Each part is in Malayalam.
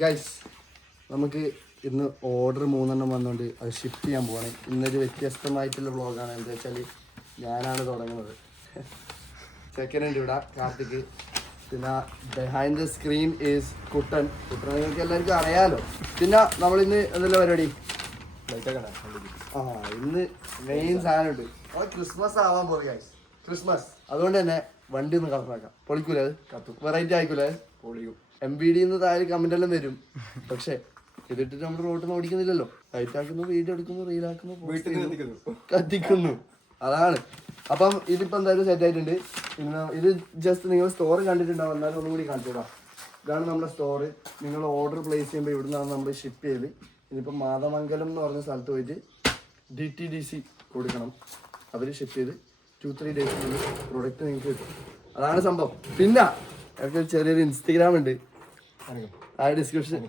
ഗൈസ് നമുക്ക് ഇന്ന് ഓർഡർ 3 വന്നുകൊണ്ട് അത് ഷിഫ്റ്റ് ചെയ്യാൻ പോവാണ്. ഇന്നൊരു വ്യത്യസ്തമായിട്ടുള്ള വ്ളോഗാണ്. എന്താ വെച്ചാൽ ഞാനാണ് തുടങ്ങുന്നത്. സെക്കൻഡ് ഇവിടെ കാർത്തിക്, പിന്നെ ബിഹൈൻഡ് ദ സ്ക്രീൻ ഈസ് കുട്ടൻ. കുട്ടനൊക്കെ എല്ലാവർക്കും അറിയാലോ. പിന്നെ നമ്മളിന്ന് എന്തെല്ലാം പരിപാടി? ഇന്ന് മെയിൻ സാധനമുണ്ട്. ക്രിസ്മസ് ആവാൻ പോകും ഗൈസ്. ക്രിസ്മസ് അതുകൊണ്ട് തന്നെ വണ്ടി ഒന്ന് കളറാക്കാം. പൊളിക്കൂല അത്? കത്തും. വെറൈറ്റി ആയിക്കൂല അത്? പൊളിക്കും. MBD താഴെ കമന്റ് എല്ലാം വരും. പക്ഷെ ഇതിട്ടിട്ട് നമ്മൾ റോട്ടിൽ ഓടിക്കുന്നില്ലല്ലോ. ലൈറ്റ് ആക്കുന്നു, വീഡിയോ എടുക്കുന്നു, റീലാക്കുന്നു, കത്തിക്കുന്നു. അതാണ്. അപ്പം ഇതിപ്പോ എന്തായാലും സെറ്റ് ആയിട്ടുണ്ട്. പിന്നെ ഇത് ജസ്റ്റ് നിങ്ങൾ സ്റ്റോർ കണ്ടിട്ടുണ്ടാവും. എന്നാലും ഒന്നും കൂടി കാണിച്ചോടാ. ഇതാണ് നമ്മുടെ സ്റ്റോർ. നിങ്ങൾ ഓർഡർ പ്ലേസ് ചെയ്യുമ്പോൾ ഇവിടെ നിന്നാണ് നമ്മൾ ഷിപ്പ് ചെയ്ത്. ഇതിപ്പോൾ മാതമംഗലം എന്ന് പറഞ്ഞ സ്ഥലത്ത് പോയിട്ട് DTDC കൊടുക്കണം. അവർ ഷിപ്പ് ചെയ്ത് 2-3 ഡേയ്സിനുള്ളിൽ പ്രൊഡക്റ്റ് നിങ്ങൾക്ക് കിട്ടും. അതാണ് സംഭവം. പിന്നെ എനിക്ക് ചെറിയൊരു ഇൻസ്റ്റഗ്രാം ഉണ്ട്. ആ ഡിസ്ക്രിപ്ഷനിൽ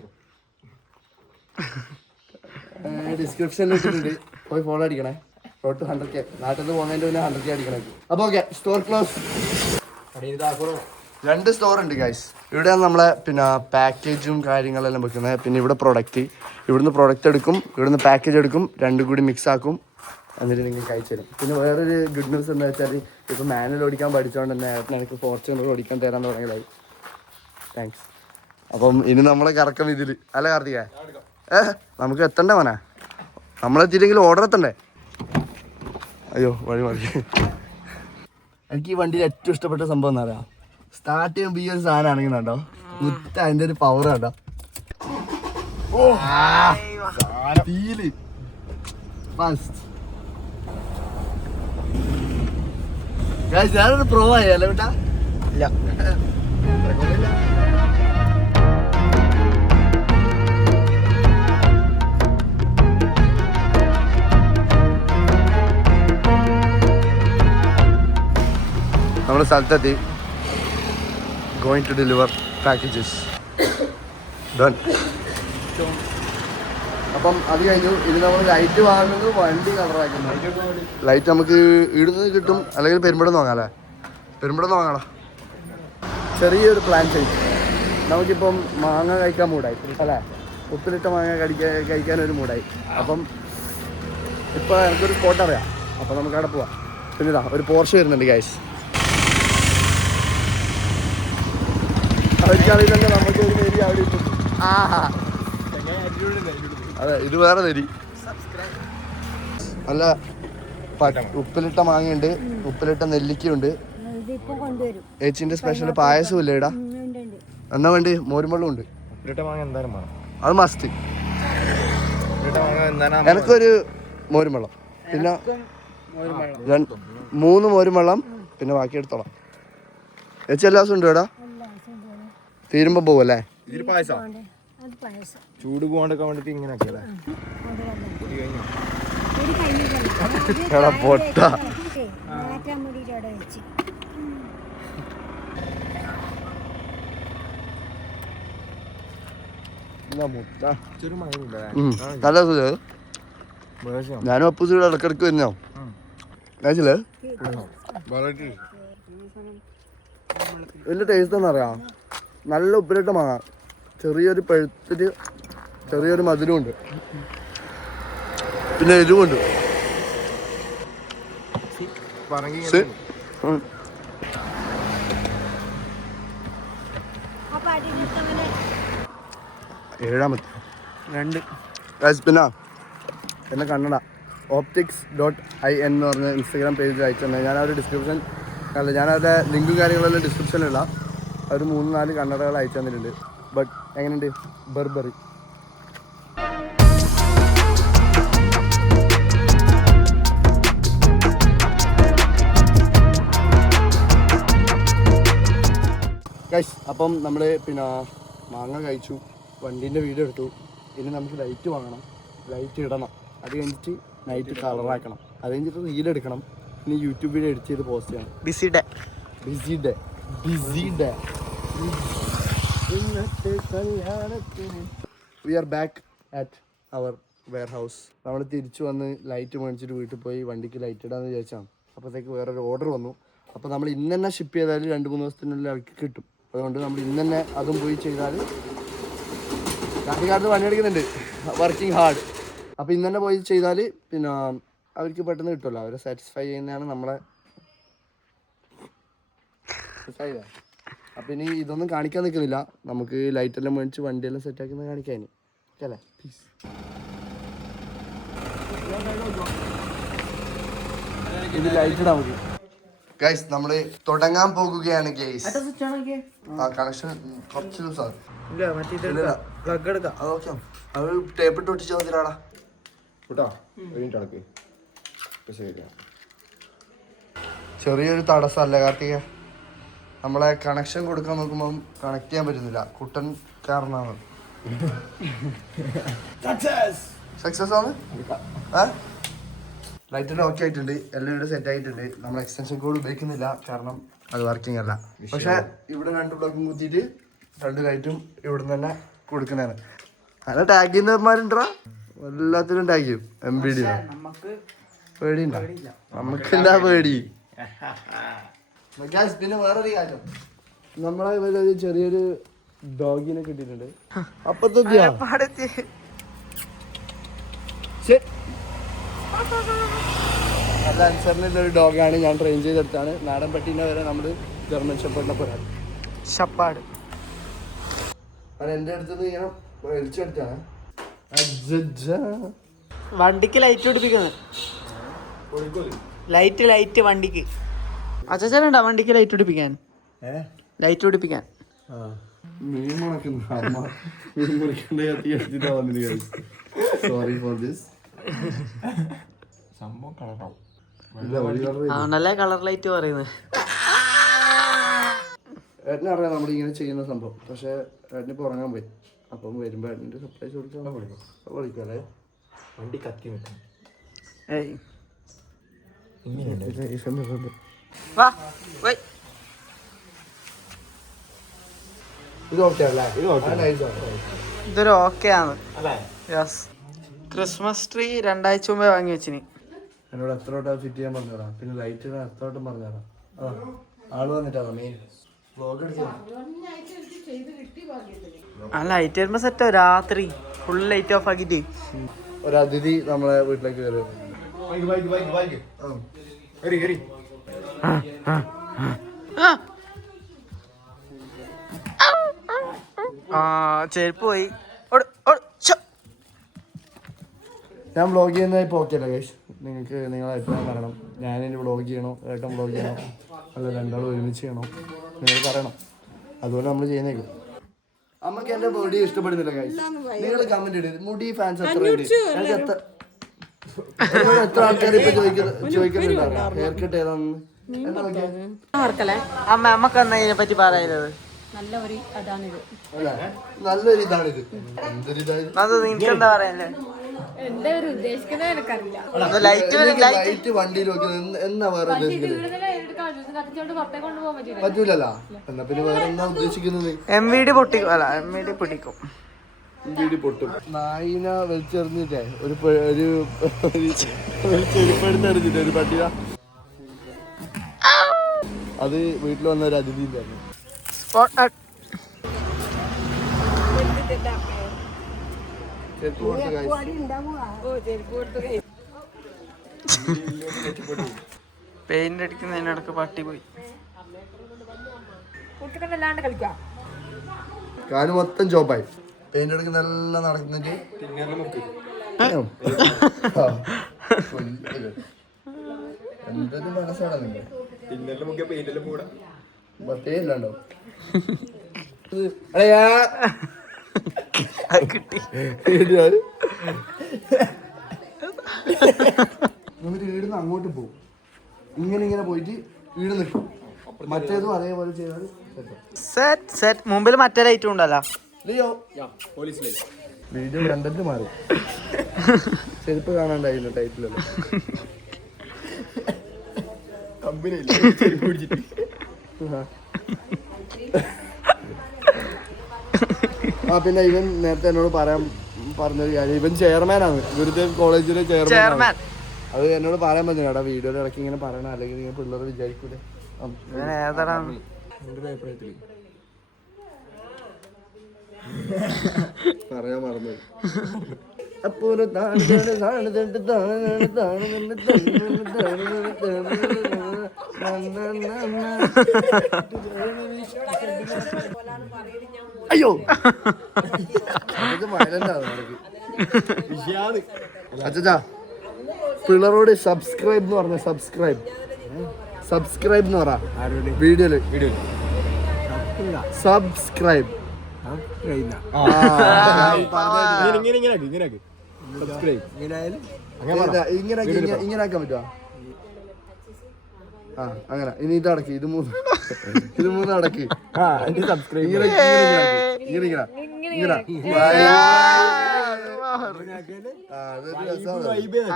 ഇട്ടിട്ടുണ്ട്. പോയി ഫോളോ അടിക്കണേ. Rote 100K. നാട്ടിൽ നിന്ന് പോകുന്നതിൻ്റെ പിന്നെ 100K അടിക്കണേ. അപ്പോൾ ഓക്കെ, സ്റ്റോർ ക്ലോസ്. 2 സ്റ്റോർ ഉണ്ട് ഗൈസ്. ഇവിടെയാണ് നമ്മളെ പിന്നെ പാക്കേജും കാര്യങ്ങളെല്ലാം വെക്കുന്നത്. പിന്നെ ഇവിടെ പ്രൊഡക്റ്റ്, ഇവിടുന്ന് പ്രൊഡക്റ്റ് എടുക്കും, ഇവിടുന്ന് പാക്കേജ് എടുക്കും, രണ്ടും കൂടി മിക്സ് ആക്കും, എന്നിട്ട് നിങ്ങൾക്ക് അയച്ചു തരും. പിന്നെ വേറൊരു ഗുഡ് ന്യൂസ് എന്താ വെച്ചാൽ ഇപ്പോൾ മാനുവൽ ഓടിക്കാൻ പഠിച്ചുകൊണ്ട് തന്നെ എനിക്ക് ഫോർച്യൂണർ ഓടിക്കാൻ തരാൻ തുടങ്ങിയതായി. താങ്ക്സ്. അപ്പം ഇനി നമ്മളെ കറക്കം ഇതിൽ അല്ല കാർത്തിക? നമുക്ക് എത്തണ്ടേ മോനെ? നമ്മളെത്തിയില്ലെങ്കിൽ ഓർഡർ എത്തണ്ടേ? അയ്യോ വഴി മതി. എനിക്ക് ഈ വണ്ടിയിൽ ഏറ്റവും ഇഷ്ടപ്പെട്ട സംഭവം എന്താ പറയുക, സ്റ്റാർട്ട് ചെയ്യുമ്പോൾ ഈ ഒരു സാധനമാണെങ്കിൽ കണ്ടോ, മുറ്റ അതിൻ്റെ ഒരു പവർ കണ്ടോ. Feel fast. ഞാനൊരു പ്രോ ആയല്ലേ കേട്ടാ? ഇല്ല. നമ്മുടെ സ്ഥലത്തെത്തി. Going to deliver packages done. അപ്പം അത് കഴിഞ്ഞു. ഇനി നമ്മൾ ലൈറ്റ് വാങ്ങുന്നത് വണ്ടി കളറാക്കുന്നു. ലൈറ്റ് നമുക്ക് ഇവിടുന്ന് കിട്ടും, അല്ലെങ്കിൽ പെരുമ്പടം വാങ്ങാം. അല്ലേ, പെരുമ്പടം വാങ്ങാടാ. ചെറിയൊരു പ്ലാൻ ചെയ്യും. നമുക്കിപ്പം മാങ്ങ കഴിക്കാൻ മൂടായി അല്ലേ, ഉപ്പിലിട്ട മാങ്ങ കഴിക്കാനൊരു മൂടായി. അപ്പം ഇപ്പോൾ എനിക്കൊരു സ്പോട്ട് അറിയാം. അപ്പം നമുക്ക് അവിടെ പോവാം. പിന്നെ ഇതാ ഒരു പോർഷ് വരുന്നുണ്ട് ഗൈസ്. അവർക്കറിയില്ലല്ലോ നമുക്ക് ഒരു നേരി അവിടെ ഇട്ടു. അതെ, ഇത് വേറെ തരി. നല്ല ഉപ്പിലിട്ട മാങ്ങയുണ്ട്, ഉപ്പിലിട്ട നെല്ലിക്കയുണ്ട്. ഏച്ചിന്റെ സ്പെഷ്യൽ പായസം ഇല്ല ഇടാ. എന്നാ വേണ്ടി മോരുമ്പള്ളും ഉണ്ട്. അത് മസ്റ്റ്. എനക്കൊരു മോരുമ്പള്ളം, പിന്നെ 3 മോരുമ്പള്ളം, പിന്നെ ബാക്കി എടുത്തോളാം. ഏച്ചി എല്ലാ ദിവസവും ഉണ്ട് ഇവിടെ? തീരുമ്പോ പോവല്ലേ? ചൂട് പോകാണ്ടൊക്കെ വേണ്ടിട്ട് ഇങ്ങനെയൊക്കെയല്ലേ പൊട്ട. നല്ല ഞാനും അപ്പൂസിയുടെ ഇടക്കിടക്ക് വരുന്നോ കഴിച്ചില്ലേ? വലിയ ടേസ്റ്റ് എന്നറിയാം. നല്ല ഉപ്പിലിട്ട് മാങ്ങ, ചെറിയൊരു പഴുത്തിട്ട് ചെറിയൊരു മധുരമുണ്ട്, പിന്നെ എരിവുണ്ട്. ഏഴാമത്തെ 2. പിന്നെ എന്നെ കണ്ണട optics.in എന്ന് പറഞ്ഞ ഇൻസ്റ്റാഗ്രാം പേജിൽ അയച്ചു തന്നെ. ഞാൻ ഒരു ഡിസ്ക്രിപ്ഷൻ അല്ല, ഞാനവരുടെ ലിങ്കും കാര്യങ്ങളെല്ലാം ഡിസ്ക്രിപ്ഷനിലുള്ള ഒരു 3-4 കണ്ണടകൾ അയച്ചു തന്നിട്ടുണ്ട്. ബട്ട് എങ്ങനെയുണ്ട്? ബർബറി. ഗൈസ്, അപ്പം നമ്മൾ പിന്നെ മാങ്ങ കഴിച്ചു, വണ്ടീൻ്റെ വീഡിയോ എടുത്തു. ഇനി നമുക്ക് ലൈറ്റ് വാങ്ങണം, ലൈറ്റ് ഇടണം, അത് കഴിഞ്ഞിട്ട് നൈറ്റ് കളറാക്കണം, അത് കഴിഞ്ഞിട്ട് റീലെടുക്കണം, ഇനി യൂട്യൂബ് വീഡിയോ എഡിറ്റ് ചെയ്ത് പോസ്റ്റ് ചെയ്യണം. Busy day. We are back at our warehouse. നമ്മൾ തിരിച്ചു വന്ന് ലൈറ്റ് മേടിച്ചിട്ട് വീട്ടിൽ പോയി വണ്ടിക്ക് ലൈറ്റ് ഇടാന്ന് വിചാരിച്ചാണ്. അപ്പോഴത്തേക്ക് വേറൊരു ഓർഡർ വന്നു. അപ്പോൾ നമ്മൾ ഇന്ന് തന്നെ ഷിപ്പ് ചെയ്താൽ 2-3 ദിവസത്തിനുള്ളിൽ അവർക്ക് കിട്ടും. അതുകൊണ്ട് നമ്മൾ ഇന്ന് തന്നെ അതും പോയി ചെയ്താൽ കാട്ടിക്കാട്ടിൽ പണിയെടുക്കുന്നുണ്ട്, വർക്കിംഗ് ഹാർഡ്. അപ്പോൾ ഇന്ന് തന്നെ പോയി ചെയ്താൽ പിന്നെ അവർക്ക് പെട്ടെന്ന് കിട്ടുമല്ലോ, അവരെ സാറ്റിസ്ഫൈ ചെയ്യുന്നതാണ് നമ്മളെ. അപ്പം ഇനി ഇതൊന്നും കാണിക്കാൻ നിൽക്കുന്നില്ല, നമുക്ക് ലൈറ്റെല്ലാം മേടിച്ച് വണ്ടിയെല്ലാം സെറ്റാക്കുന്നത് കാണിക്കാൻ അല്ലേ. ഇത് ലൈറ്റ് ഇടാൻ മതി ഗൈസ്. നമ്മൾ തുടങ്ങാൻ പോകുകയാണ് ഗൈസ്. ആ കണക്ഷൻ കുറച്ച് ദിവസം അത് ടേപ്പ് ഇട്ട് ഒട്ടിച്ചാൽ മതിടാടാ കേട്ടോ. ചെറിയൊരു തടസ്സമല്ല കാർത്തിക, നമ്മളെ കണക്ഷൻ കൊടുക്കാൻ നോക്കുമ്പോൾ കണക്ട് ചെയ്യാൻ പറ്റുന്നില്ല. കുട്ടൻ കാരണമാണ്. സക്സസ് ആണ്. ലൈറ്റെല്ലാം ഓക്കെ ആയിട്ടുണ്ട്, എല്ലാം ഇവിടെ സെറ്റ് ആയിട്ടുണ്ട്. നമ്മൾ എക്സ്റ്റൻഷൻ കോഡ് ഉപയോഗിക്കുന്നില്ല, കാരണം അത് വർക്കിംഗ് അല്ല. പക്ഷെ ഇവിടെ 2 ബ്ലോക്കും കുത്തിയിട്ട് 2 ലൈറ്റും ഇവിടെ നിന്ന് തന്നെ കൊടുക്കുന്നതാണ്. നല്ല ടാഗ് ചെയ്യുന്നവന്മാരുണ്ടാ, എല്ലാത്തിനും ടാഗ് ചെയ്യും. MBD പേടിയുണ്ടോ? നമുക്കെന്താ പേടി? പിന്നെ വേറൊരു കാര്യം, നമ്മളെ ഒരു ചെറിയൊരു ഡോഗിനെ കിട്ടിയിട്ടുണ്ട്. അപ്പത്തെ നല്ല അനുസരണുള്ളൊരു ഡോഗാണ്, ഞാൻ ട്രെയിൻ ചെയ്തെടുത്താണ്. നാടൻ പട്ടീനെ വരെ നമ്മൾ ജർമ്മൻ ഷെപ്പേർഡിനെ പോരാണ്. ഷപ്പാട് അത് എൻ്റെ അടുത്ത് ഇങ്ങനെ വലിച്ചെടുത്താണ്. വണ്ടിക്ക് ലൈറ്റ് പിടിപ്പിക്കുന്നത്, ലൈറ്റ് വണ്ടിക്ക് അച്ഛനുണ്ടോ? വണ്ടിക്ക് ലൈറ്റ് പിടിപ്പിക്കാൻ, ലൈറ്റ് പിടിപ്പിക്കാൻ. Mean sorry for this. ആണല്ലേ കളർ ലൈറ്റ് പറയുന്നത്. ഏട്ടനറിയാം നമ്മളിങ്ങനെ ചെയ്യുന്ന സംഭവം, പക്ഷെ ഏട്ടനിപ്പോൾ ഉറങ്ങാൻ പോയി. അപ്പം വരുമ്പോൾ ഏട്ടൻ്റെ സർപ്രൈസ് കൊടുക്കാൻ വിളിക്കും അല്ലേ. വണ്ടി കത്തി നിൽക്കും. ഇത് ഓക്കെ അല്ലേ? ഇതൊരു ഓക്കെ ആണ്. യെസ്. ക്രിസ്മസ് ട്രീ 2 ആഴ്ച മുമ്പേ വാങ്ങി വെച്ചിന്. എന്നോട് എത്ര വട്ടം ഫിറ്റ് ചെയ്യാൻ പറഞ്ഞതാ, പിന്നെ ലൈറ്റ് ഇടാൻ എത്ര വട്ടം പറഞ്ഞതാ. ആള് വന്നിട്ടാണോ മെയിൻ വ്ലോഗ് എടുത്തത്? ആ ലൈറ്റ് വരുമ്പോ സെറ്റോ, രാത്രി ഫുൾ ലൈറ്റ് ഓഫ് ആക്കിട്ട് ഒരു അതിഥി നമ്മളെ വീട്ടിലേക്ക് കയറി. ചെരുപ്പ് പോയി. ഞാൻ വ്ളോഗ് ചെയ്യുന്നത് ഇപ്പോൾ ഓക്കെ അല്ലേ ഗൈസ്? നിങ്ങൾക്ക് നിങ്ങളെ അഭിപ്രായം പറയണം. ഞാനിനി വ്ളോഗ് ചെയ്യണോ, ഏട്ടൻ വ്ളോഗ് ചെയ്യണോ, അല്ല രണ്ടാളും ഒരുമിച്ച് ചെയ്യണോ, നിങ്ങൾ പറയണം. അതുപോലെ നമ്മൾ ചെയ്യുന്നേക്കും. അമ്മക്ക് എന്റെ ബോഡി ഇഷ്ടപ്പെടുന്നില്ല ഗൈസ്, നിങ്ങൾ കമന്റ് ഇടുക. മുടി ഫാൻസ് എത്ര ആൾക്കാർ ഇപ്പൊ ചോദിക്കുന്നുണ്ടാവും ഹെയർ കട്ട് ഏതാണെന്ന്. അമ്മ അമ്മക്ക് എന്നതിനെ പറ്റി പറയുന്നത് നല്ലൊരു ഇതാണിത്. എന്തൊരു ഇതായത് അത് നിനക്ക് എന്താ പറയാനല്ലേ? ലൈറ്റ് വണ്ടിയിൽ എന്നാ വേറെ പറ്റൂലല്ലോ. എന്നാ പിന്നെ വേറെ എന്നാ ഉദ്ദേശിക്കുന്നത്? MVD പൊട്ടിക്കും. അല്ല MVD പൊട്ടിക്കും. പൊട്ടും. നായിനെ വലിച്ചെറിഞ്ഞിട്ടേ ഒരു ചെരുപ്പെടുത്തെറിഞ്ഞിട്ട് ഒരു പട്ടിക, അത് വീട്ടിൽ വന്ന ഒരു അതിഥി ഉണ്ടായിരുന്നു. പെയിന്റ് അടിക്കുന്നതിനിടക്ക് പട്ടി പോയി. കാല് മൊത്തം ചോപ്പായി. പെയിന്റ് എടുക്കുന്നെല്ലാം നടക്കുന്നിട്ട് എന്തൊരു മനസ്സാണ് നിന്റെ. പേരില്ലാണ്ടോ? എന്നിട്ട് വീടിന്ന് അങ്ങോട്ട് പോകും, ഇങ്ങനെ പോയിട്ട് വീട് നിൽക്കും. മറ്റേതും അതേപോലെ ചെയ്താൽ മുമ്പിൽ മറ്റേ ലൈറ്റും ഉണ്ടല്ലോ. വീഡിയോ കണ്ടന്റ് മാറി. ചെരുപ്പ് കാണാണ്ടായില്ല ടൈറ്റിലല്ലോ. പിന്നെ ഇവൻ നേരത്തെ എന്നോട് പറഞ്ഞൊരു കാര്യം, ഇവൻ ചെയർമാനാണ് ഗുരുദേവ് കോളേജിലെ ചെയർമാൻ. അത് എന്നോട് പറയാൻ പറ്റും കേട്ടോ, വീഡിയോയിൽ ഇടയ്ക്ക് ഇങ്ങനെ പറയണം, അല്ലെങ്കിൽ ഇങ്ങനെ പിള്ളേർ വിചാരിക്കൂലേ. പറയാൻ മറന്നു. അപ്പോ അയ്യോ അച്ഛാ പിള്ളേരോട് സബ്സ്ക്രൈബ് എന്ന് പറഞ്ഞ സബ്സ്ക്രൈബ് എന്ന് പറ വീഡിയോയില് സബ്സ്ക്രൈബ് ഇങ്ങനെ ആക്കാൻ പറ്റുമോ? ആ അങ്ങനെ ഇനി ഇത് അടക്കി ഇത് മൂന്ന് അടക്കി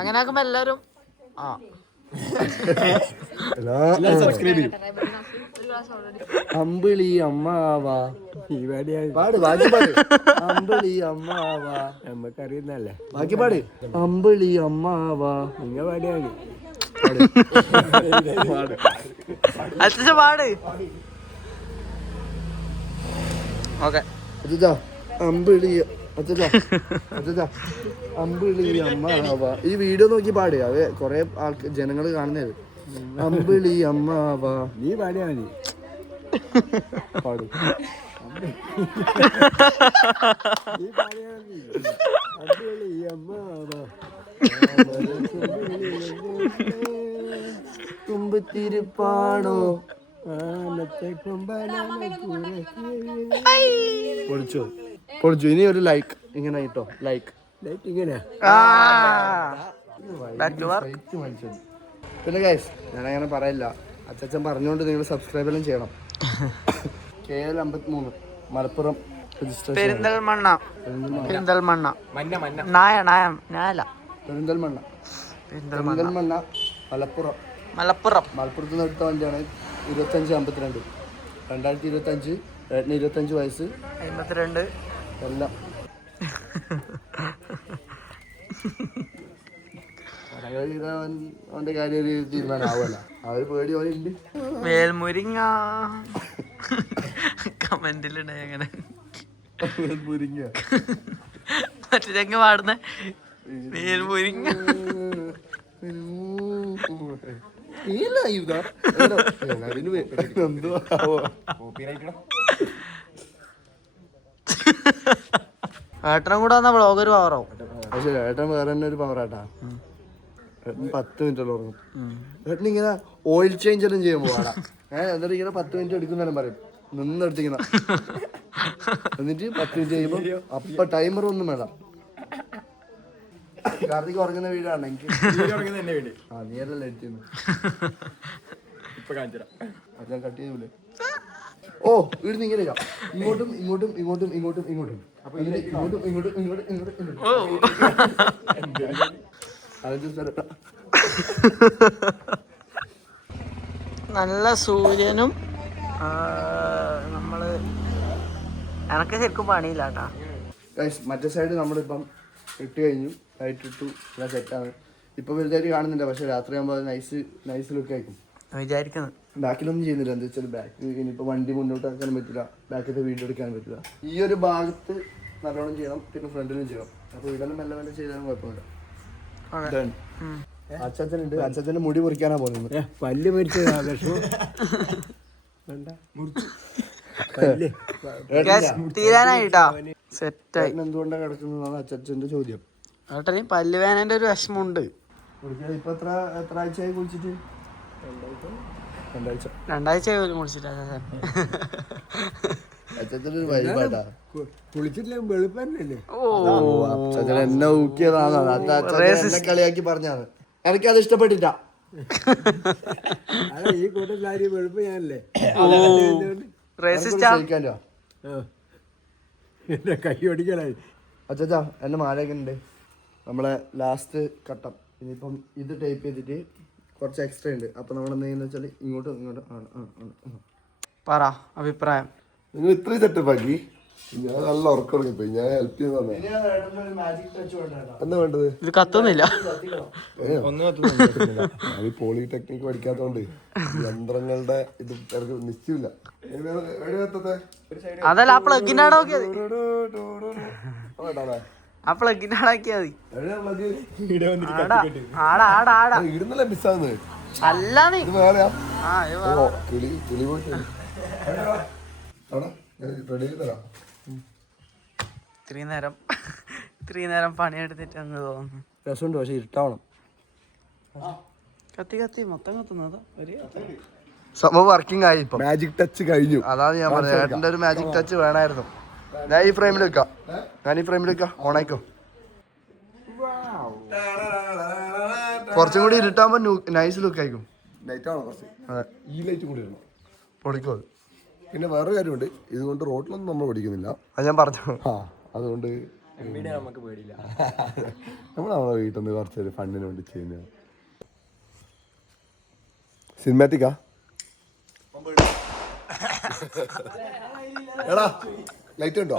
അങ്ങനെ ആക്കുമ്പോ എല്ലാരും അമ്പിളി അമ്മാവാ പാട് ബാക്കി പാട്. അമ്പിളി അമ്മാവാ നമുക്കറിയുന്നല്ലേ. ബാക്കി പാട്. അമ്പിളി അമ്മാവാ നിങ്ങൾ പാടിയാ മതി. അച്ഛ പാട്. ഓക്കെ അച്ഛാ അമ്പിളി അച്ഛാ അമ്പിളി അമ്മാവാ. ഈ വീഡിയോ നോക്കി പാട്. അത് കൊറേ ആൾക്ക് ജനങ്ങള് കാണുന്നത്. അമ്പിളി അമ്മാവാ നീ പാടിയാ മതി. പാടും. നീ പാടിയാ മതി. അമ്പിളി അമ്മാവാ തുമ്പത്തിരിപ്പാണോ പൊളിച്ചു. ഇനി ഒരു ലൈക്ക് ഇങ്ങനെ ഇട്ടോ. ലൈക്ക് ഇങ്ങനെ. പിന്നെ ഗൈസ് ഞാനങ്ങനെ പറയില്ല. അച്ഛൻ പറഞ്ഞുകൊണ്ട് നിങ്ങൾ സബ്സ്ക്രൈബ് എല്ലാം ചെയ്യണം. KL 53 Malappuram registration. പെരിന്തൽമണ്ണ പെരിന്തൽമണ്ണ മലപ്പുറത്ത് നിന്ന് എടുത്ത വണ്ടിയാണ്. 2552 2025 25 വയസ്സ് 52 എല്ലാം. അവന്റെ കാര്യം ഒരു തീരുമാനമാവല്ല. അവര് പേടി അവരുണ്ട്. വേൽമുരിങ്ങ കമന്റിലുണ്ടായി അങ്ങനെ മുരിങ്ങ മറ്റേ പാടുന്ന വേൽമുരിങ്ങ. ഏട്ടനും കൂടെ വന്ന ബ്ലോഗർ പവറാവും. പക്ഷെ ഏട്ടൻ വേറെ തന്നെ ഒരു പവറാട്ടാ. 10 മിനിറ്റ് ഉറങ്ങും. ഏട്ടൻ ഇങ്ങനെ ഓയിൽ ചേഞ്ച് എല്ലാം ചെയ്യാൻ പോവാടാ. എന്നിട്ട് ഇങ്ങനെ 10 മിനിറ്റ് എടുക്കുന്നെല്ലാം പറയും. നിന്നെടുത്തിങ്ങനെ എന്നിട്ട് 10 മിനിറ്റ് കഴിയുമ്പോ അപ്പൊ ടൈമർ ഒന്നും വേണ്ട. കാർത്തിക് ഉറങ്ങുന്ന വീടാണ് എനിക്ക്. നീ അല്ലല്ലോ എഡിറ്റ് അച്ഛൻ കട്ട് ചെയ്യൂലേ. ഓ ഇവിടുന്ന് ഇങ്ങനെ ഇങ്ങോട്ടും ഇങ്ങോട്ടും ഇങ്ങോട്ടും ഇങ്ങോട്ടും ഇങ്ങോട്ടും അപ്പൊ ഇങ്ങോട്ടും ഇങ്ങോട്ടും ഇങ്ങോട്ടും ഇങ്ങോട്ടും നല്ല സൂര്യനും നമ്മള് എനക്ക് ശരിക്കും പണിയില്ല കേട്ടാ. മറ്റേ സൈഡ് നമ്മളിപ്പം ഇട്ട് കഴിഞ്ഞു. ലൈറ്റ് ഇട്ടു. എല്ലാം സെറ്റാണ്. ഇപ്പൊ വലുതായിട്ട് കാണുന്നില്ല. പക്ഷെ രാത്രി ആകുമ്പോൾ നൈസ് ലുക്ക് ആയിരിക്കും വിചാരിക്കുന്നു. ബാക്കിലൊന്നും ചെയ്യുന്നില്ല. എന്താ വെച്ചാൽ ബാക്ക് ഇനിയിപ്പോൾ വണ്ടി മുന്നോട്ട് ആക്കാനും പറ്റില്ല. ബാക്കിലത്തെ വീഡിയോ എടുക്കാനും പറ്റില്ല. ഈ ഒരു ഭാഗത്ത് നല്ലോണം ചെയ്യണം. പിന്നെ ഫ്രണ്ടിലും ചെയ്യണം. അപ്പോൾ ഇതെല്ലാം മെല്ലെ മെല്ലെ ചെയ്താലും കുഴപ്പമില്ല. അച്ഛനുണ്ട്. അച്ഛൻ്റെ മുടി മുറിക്കാനാ പോകുന്നത്. പല്ല് മരിച്ചതാ. തീരാനായിട്ടാ സെറ്റായി. എന്തുകൊണ്ടാണ് കിടക്കുന്നതാണ് അച്ഛൻ്റെ ചോദ്യം. ഏട്ടന് പല്ല് വേനന്റെ ഒരു വിഷമമുണ്ട്. ഇപ്പൊ എത്ര ആഴ്ചയായി കുളിച്ചിട്ട്? 2 ആഴ്ചയായി പോലും കുളിച്ചിട്ട്. അച്ഛൻ്റെ ഒരു വൈബാട്ടാ. കുളിച്ചിട്ടില്ല വെളുപ്പല്ലേ. അച്ഛൻ എന്നെ ഊക്കിയതാണ്. എന്നെ കളിയാക്കി പറഞ്ഞാണ്. എനിക്കത് ഇഷ്ടപ്പെട്ടില്ല. ഈ കൂട്ടത്തിൽ വെളുപ്പ് ഞാനല്ലേ. എന്റെ കൈ ഓടിക്കലായി. അച്ഛാ എന്റെ മാലയൊക്കെ ഉണ്ട്. നമ്മളെ ലാസ്റ്റ് ഘട്ടം. ഇനിയിപ്പം ഇത് ടൈപ്പ് ചെയ്തിട്ട് കുറച്ച് എക്സ്ട്രാ ഉണ്ട്. അപ്പൊ നമ്മൾ എന്താ വെച്ചാൽ ഇങ്ങോട്ടും ഇങ്ങോട്ടും പറ അഭിപ്രായം. നിങ്ങൾ ഇത്രയും സെറ്റപ്പ് ആക്കി ഞാൻ നല്ല ഉറക്കം ഉറങ്ങിപ്പോയി. ഞാൻ ഹെൽപ്പ് ചെയ്ത് തന്നെ. എന്താ വേണ്ടത്? ഇത് കത്തുന്നില്ല. അത് പോളിടെക്നിക് പഠിക്കാത്തോണ്ട് യന്ത്രങ്ങളുടെ ഇത് നിശ്ചയില്ല. അതല്ല ആ പ്ലഗിന്റെ അവിടെ നോക്കിയാൽ ആ പ്ലഗിന്റെ അവിടെ ആക്കിയാ മതി. ഇടുന്നല്ലേ മിസ്സാകുന്നത്. അല്ല നീ ഇത് വേറെയാ? ആ ഇത് ഓ, കിളി പോയിട്ട് തരാം. ഇത്രയും നേരം പണിയെടുത്തിട്ട് അങ്ങ് തോന്നുന്നു. രസമുണ്ട്, പക്ഷെ ഇരുട്ടാവണം. കത്തി മൊത്തം കത്തുന്നത് സംഭവം വർക്കിംഗ് ആയി ഇപ്പൊ. മാജിക് ടച്ച് കഴിഞ്ഞു. അതാണ് ഞാൻ പറഞ്ഞത്, ഏട്ടൻ്റെ ഒരു മാജിക് ടച്ച് വേണമായിരുന്നു. ഞാൻ ഈ ഫ്രെയിമിൽ വെക്കാം, ഓണായിക്കോ. കുറച്ചും കൂടി ഇരുട്ടാകുമ്പോ നൈസ് ലുക്ക് ആയിരിക്കും. ലൈറ്റ് ആണോ കുറച്ച്? അതെ, ഈ ലൈറ്റ് കൂടി ഇടണം. പൊളിക്കും അത്. പിന്നെ വേറൊരു കാര്യമുണ്ട്, ഇതുകൊണ്ട് റോട്ടിലൊന്നും നമ്മൾ പഠിക്കുന്നില്ല. അത് ഞാൻ പറഞ്ഞു. ആ, അതുകൊണ്ട് നമുക്ക് പേടിയില്ല. നമ്മൾ നമ്മളെ വീട്ടിൽ നിന്ന് കുറച്ചൊരു ഫണ്ടിന് വേണ്ടി ചെയ്യുന്ന സിനിമാറ്റിക്കാ. എടാ ലൈറ്റ് ഉണ്ടോ?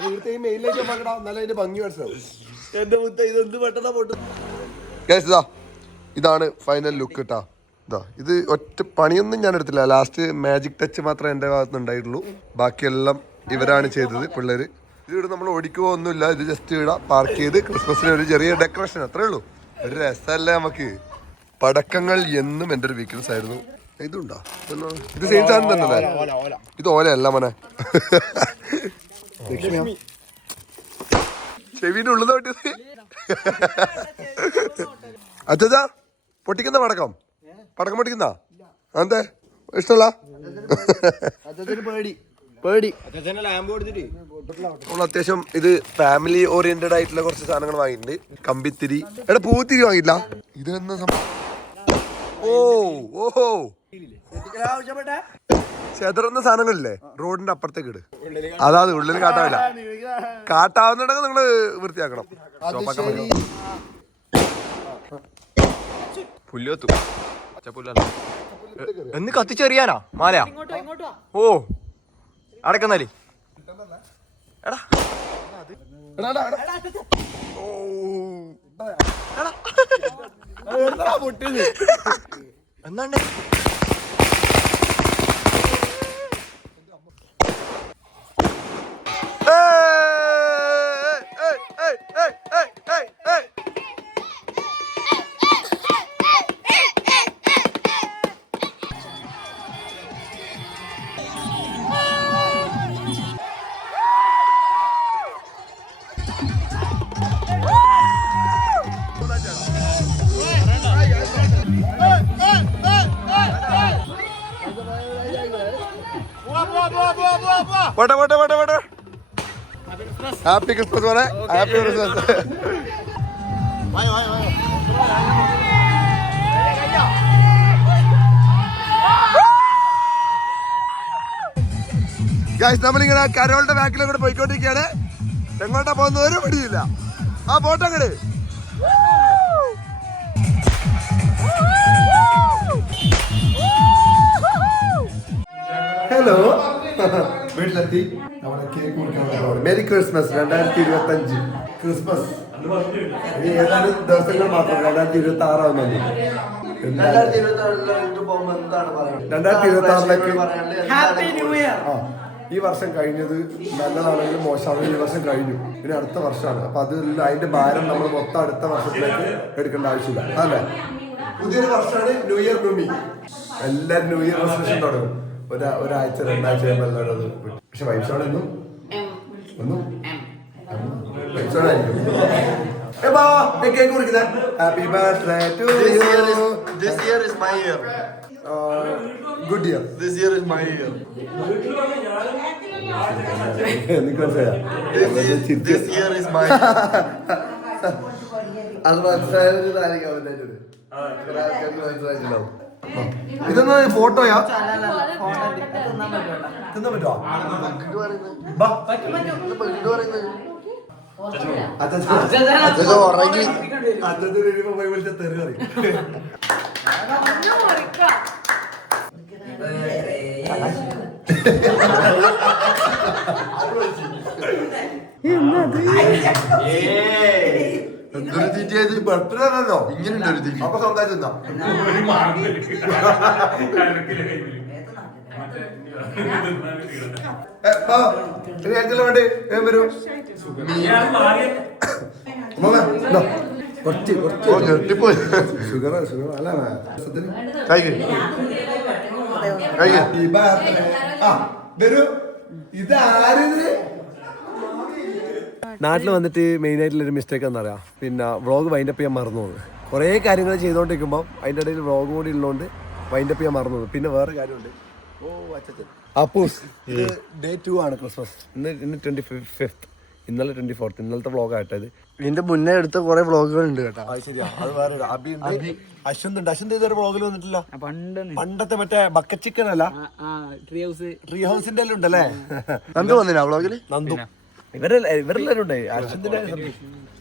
ഇവിടുത്തെ ഈ മെയിൻ ലൈറ്റ് നോക്കടാ, നല്ല അതിന്റെ ഭംഗി മനസ്സിലാവും. എന്റെ മുത്ത ഇതൊന്ന് പെട്ടെന്ന് പൊട്ടു. ഇതാണ് ഫൈനൽ ലുക്ക് കേട്ടാ. ഇതാ, ഇത് ഒറ്റ പണിയൊന്നും ഞാൻ എടുത്തില്ല. ലാസ്റ്റ് മാജിക് ടച്ച് മാത്രമേ എൻ്റെ ഭാഗത്ത് ഉണ്ടായിട്ടുള്ളൂ. ബാക്കിയെല്ലാം ഇവരാണ് ചെയ്തത്, പിള്ളേര്. ഇതിവിടെ നമ്മൾ ഓടിക്കുക ഒന്നുമില്ല. ഇത് ജസ്റ്റ് ഇവിടെ പാർക്ക് ചെയ്ത് ക്രിസ്മസിന് ഒരു ചെറിയ ഡെക്കറേഷൻ, അത്രേ ഉള്ളൂ. ഒരു രസമല്ലേ നമുക്ക്. പടക്കങ്ങൾ എന്നും എൻ്റെ ഒരു വീക്ക്നെസ് ആയിരുന്നു. ഇതുണ്ടോ? ഇത് സെയിം സാധനം തന്നെ. ഇത് ഓലയല്ല മോനെ, ചെവിന്റെ ഉള്ളത് പൊട്ടിയത്. അച്ഛാ പൊട്ടിക്കുന്ന പടക്കം പൊട്ടിക്കുന്ന അതെ ഇഷ്ടല്ല. അത്യാവശ്യം ഇത് ഫാമിലി ഓറിയന്റഡ് ആയിട്ടുള്ള കുറച്ച് സാധനങ്ങൾ വാങ്ങിയിട്ടുണ്ട്. കമ്പിത്തിരി, എടാ പൂത്തിരി വാങ്ങിയില്ല. ഇതെന്ന സംഭവം? ഓഹോ ചെതറുന്ന സാധനങ്ങളില്ലേ റോഡിന്റെ അപ്പുറത്തേക്ക് ഇട്. അതാത് ഉള്ളിൽ കാട്ടാവില്ല. കാട്ടാവുന്നുണ്ടെങ്കിൽ നിങ്ങള് വൃത്തിയാക്കണം. പുല്ലോത്തു എന്ന് കത്തിച്ചെറിയാനാ മാലയാ? ഓ അടക്കുന്നാലേ എടാ എന്നാണ്ട് പോട്ടെ. ഹാപ്പി ക്രിസ്മസ് മോനെ, ഹാപ്പി ക്രിസ്മസ്. ഗൈസ്, നമ്മളിങ്ങനെ കരോളുടെ ബാക്കിലും കൂടെ പോയിക്കൊണ്ടിരിക്കുകയാണ്. എങ്ങോട്ടാ പോകുന്ന ഒരു പിടിയില്ല. ആ പോട്ടെ അങ്ങട്. ഹലോ, വീട്ടിലെത്തി. നമ്മുടെ കേക്ക് മുറിക്കാൻ. Merry Christmas 2025 Christmas. ഇനി ഏതാനും ദിവസങ്ങൾ മാത്രം 2026 ആവുന്നുണ്ട്. 2026ലേക്ക് ഹാപ്പി ന്യൂ ഇയർ. ഈ വർഷം കഴിഞ്ഞത് നല്ലതാണെങ്കിലും മോശമാണെങ്കിലും ഈ വർഷം കഴിഞ്ഞു. ഇനി അടുത്ത വർഷമാണ്. അപ്പൊ അത് അതിന്റെ ഭാരം നമ്മൾ മൊത്തം അടുത്ത വർഷത്തിലേക്ക് എടുക്കേണ്ട ആവശ്യമില്ല, അല്ലേ? പുതിയൊരു വർഷമാണ്. ന്യൂ ഇയർ ന്യൂമി. എല്ലാവരും ന്യൂ ഇയർ റെസൊല്യൂഷൻ തുടങ്ങും. ഒരാഴ്ച 2 ആഴ്ച എല്ലാവരും. പക്ഷെ വൈബ്സോടെ ഒന്നും വൈബ്സോടായിരിക്കും. കേക്ക് കുറിക്കുന്നത്. Happy birthday to you. This year is my year. Good year. This year is my year. This year is my year. അത് മനസ്സിലായത്. ഇതൊന്ന് ഫോട്ടോയാ? തിന്നാൻ പറ്റുമോ? ഉറങ്ങി പോയി വിളിച്ച തെറി പറയും. എന്തൊരു തീറ്റയത് ബർത്ത്ഡേ ആണല്ലോ ഇങ്ങനെ ഉണ്ട് ഒരു തീറ്റ അപ്പൊ സ്വന്തമായി തിന്നാ വേണ്ടേ വരൂ ഞെട്ടിപ്പോയി ഷുഗർ അല്ല വരൂ ഇത് ആരിത് നാട്ടിൽ വന്നിട്ട് മെയിൻ ആയിട്ടുള്ളൊരു മിസ്റ്റേക്ക് എന്താ പറയാ പിന്നെ വ്ളോഗ് വൈൻഡപ്പ് ചെയ്യാൻ മറന്നു പോകുന്നത് കുറേ കാര്യങ്ങൾ ചെയ്തുകൊണ്ടിരിക്കുമ്പോൾ അതിൻ്റെ ഇടയിൽ വ്ളോഗ് കൂടി ഉള്ളതുകൊണ്ട് വൈൻഡപ്പ് ചെയ്യാൻ മറന്നു പോകും പിന്നെ വേറെ കാര്യമുണ്ട് അപ്പൂസ് ഇത് ഡേ 2 ആണ് ക്രിസ്മസ് ഇന്ന് 25th ഇന്നലെ 24th ഇന്നലത്തെ വ്ളോഗ് ആയിട്ട് ഇത് ഇതിന്റെ മുന്നേ എടുത്ത കുറെ വ്ളോഗുകൾ ഉണ്ട് കേട്ടോ അത് ശരിയാ അത് വേറെ അബി ഉണ്ട് അശ്വന്ത് ഉണ്ട് അശ്വന്ത് ഇതൊരു വ്ളോഗിൽ വന്നിട്ടില്ല പണ്ടത്തെ മറ്റേ ബക്കറ്റ് ചിക്കൻ അല്ല ട്രീ ഹൗസിന്റെ എല്ലാം ഉണ്ടല്ലേ നന്ദു വന്നിനാ വ്ളോഗില് നന്ദു ഇവരെല്ലാവരും ഉണ്ട് അശ്വന്തിന്റെ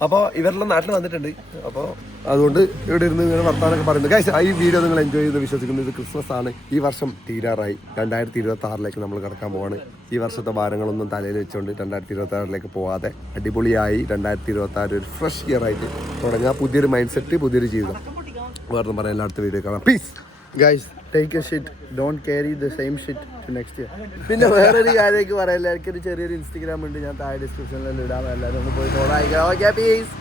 അപ്പോൾ ഇവരെല്ലാം നാട്ടിൽ വന്നിട്ടുണ്ട് അപ്പോൾ അതുകൊണ്ട് ഇവിടെ ഇരുന്ന് ഇങ്ങനെ വർത്താനൊക്കെ പറയുന്നത് ഗൈസ് ഈ വീഡിയോ നിങ്ങൾ എൻജോയ് ചെയ്ത് വിശ്വസിക്കുന്നത് ഇത് ക്രിസ്മസ് ആണ് ഈ വർഷം തീരാറായി 2026 നമ്മൾ കടക്കാൻ പോവാണ് ഈ വർഷത്തെ ഭാരങ്ങളൊന്നും തലയിൽ വെച്ചുകൊണ്ട് 2026 പോവാതെ അടിപൊളിയായി 2026 ഒരു ഫ്രഷ് ഇയർ ആയിട്ട് തുടങ്ങുക പുതിയൊരു മൈൻഡ് സെറ്റ് പുതിയൊരു ജീവിതം വേറെ പറയാൻ എല്ലായിടത്തും വീഡിയോ കാണാം peace guys take a shit don't carry the same shit to next year പിന്നെ വേറൊരു കാര്യമൊക്കെ പറയാം എല്ലാവർക്കും ഒരു ചെറിയൊരു ഇൻസ്റ്റഗ്രാം ഉണ്ട് ഞാൻ താഴെ ഡിസ്ക്രിപ്ഷനിൽ ഇടാം എല്ലാവരും ഒന്ന് പോയി ഫോളോ ആയിക്കാം ഓക്കെ പീസ്